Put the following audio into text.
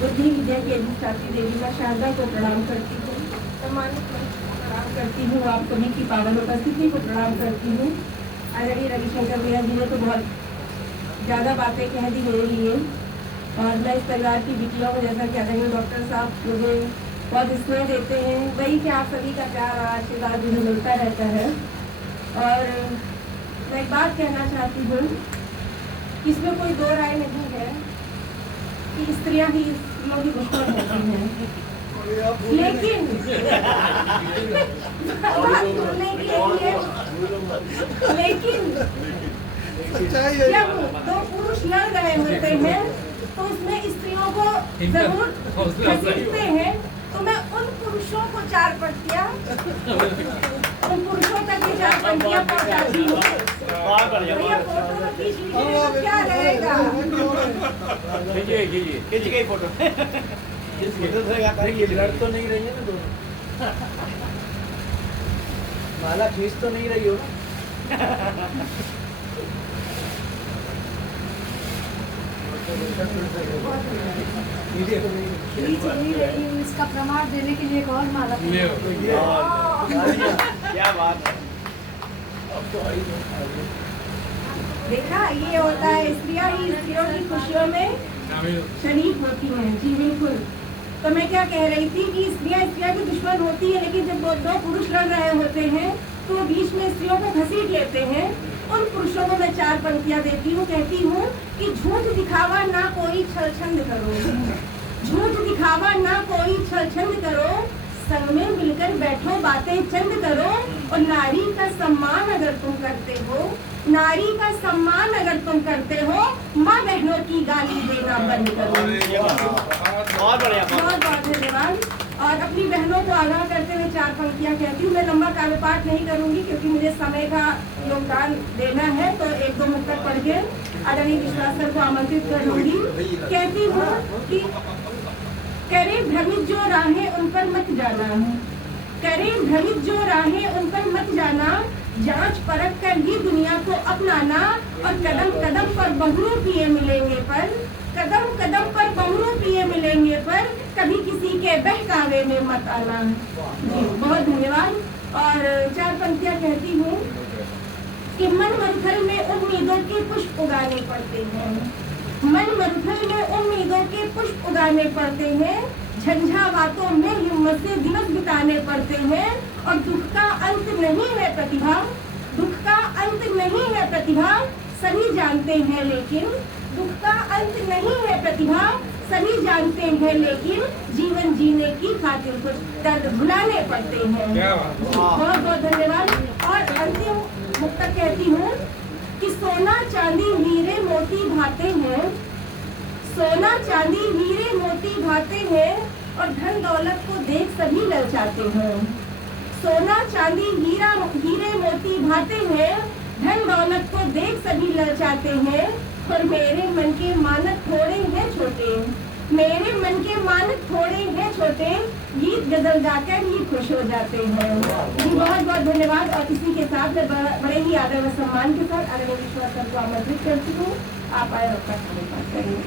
बुद्धि विद्या की अधिष्ठात्री देवी मां शारदा को प्रणाम करती हूँ। सम्मानित मंच को प्रणाम करती हूँ। आप सभी की पावन उपस्थिति को प्रणाम करती हूँ। आदरणीय रविशंकर भैया जी ने तो बहुत ज़्यादा बातें कह दी मेरे लिए, और मैं इस परिवार की बिटिया हूँ। जैसा कि आदरणीय डॉक्टर साहब मुझे बहुत स्नेह देते हैं, वही कि आप सभी का प्यार और आशीर्वाद मुझे मिलता रहता है। और मैं एक बात कहना चाहती हूँ, इसमें कोई दो राय नहीं है कि स्त्रियाँ ही स्त्रियों की दुश्मन होती हैं, लेकिन बात बोलने के लिए, लेकिन जब दो पुरुष लड़ रहे होते हैं तो उसमें स्त्रियों को जरूर घसीटते हैं, तो मैं उन पुरुषों को चार पट्टियाँ, उन पुरुषों तक भी चार पट्टियाँ पहुँचाती हूँ। भैया फोटो में खींच लीजिए तो क्या रहेगा? खींचिए फोटो। लड़ तो नहीं रही है ना दोनों? माला खींच तो नहीं रही हो ना? इसका प्रमाण देने के लिए एक और माला क्या बात है। देखा, ये होता है, स्त्रियाँ ही स्त्रियों की खुशियों में शरीक होती हैं। जी बिल्कुल। तो मैं क्या कह रही थी कि स्त्रियाँ की दुश्मन होती है, लेकिन जब दो पुरुष लड़ रहे होते हैं तो बीच में स्त्रियों को घसीट लेते हैं। उन पुरुषों को मैं चार पंक्तियाँ देती हूँ, कहती हूँ कि झूठ दिखावा ना कोई छलछंद करो, झूठ दिखावा ना कोई छलछंद करो, संग में मिलकर बैठो बातें चंद करो, और नारी का सम्मान अगर तुम करते हो, नारी का सम्मान अगर तुम करते हो, माँ बहनों की गाली देना बंद करो। बहुत बढ़िया, बहुत बहुत धन्यवाद। और अपनी बहनों को आगाह करते हुए चार पंक्तियाँ कहती हूँ। मैं लंबा काव्य पाठ नहीं करूँगी क्योंकि मुझे समय का योगदान देना है, तो एक दो मुक्तक पढ़ के आदरणीय विश्वास सर को आमंत्रित कर लूंगी। कहती हूँ कि करे भ्रमित जो राहें उन पर मत जाना, करे भ्रमित जो राहें उन पर मत जाना, जांच परख कर ही दुनिया को अपनाना, और कदम कदम पर बहुरूपिये मिलेंगे पर, कदम कदम पर बहुरूपिये मिलेंगे पर, कभी किसी के बहकावे में मत आना। जी बहुत धन्यवाद। और चार पंक्तियाँ कहती हूँ कि मन मरुथल में उम्मीदों के पुष्प उगाने पड़ते हैं, मन मरुथल में उम्मीदों के पुष्प उगाने पड़ते हैं, झंझावातों में हिम्मत से दिवस बिताने पड़ते हैं, और दुख का अंत नहीं है प्रतिभा, दुख का अंत नहीं है प्रतिभा, सभी जानते हैं लेकिन, दुख का अंत नहीं है प्रतिभा, सभी जानते हैं लेकिन, जीवन जीने की खातिर कुछ दर्द भुलाने पड़ते हैं। बहुत बहुत धन्यवाद। और अंतिम मुक्तक कहती हूँ कि सोना चांदी हीरे मोती भाते हैं, सोना चांदी हीरे मोती भाते हैं, और धन दौलत को देख सभी ललचाते हैं, सोना चांदी हीरे मोती भाते हैं, धन दौलत को देख सभी ललचाते हैं, पर मेरे मन के मानक थोड़े हैं छोटे, मेरे मन के मानक थोड़े हैं छोटे, गीत गजल गाकर ही खुश हो जाते हैं। जी बहुत बहुत धन्यवाद। और इसी के साथ बड़े ही आदर व सम्मान के साथ आदरणीय विश्वास सर को आमंत्रित करती हूँ, आप आए और अपना करेंगे।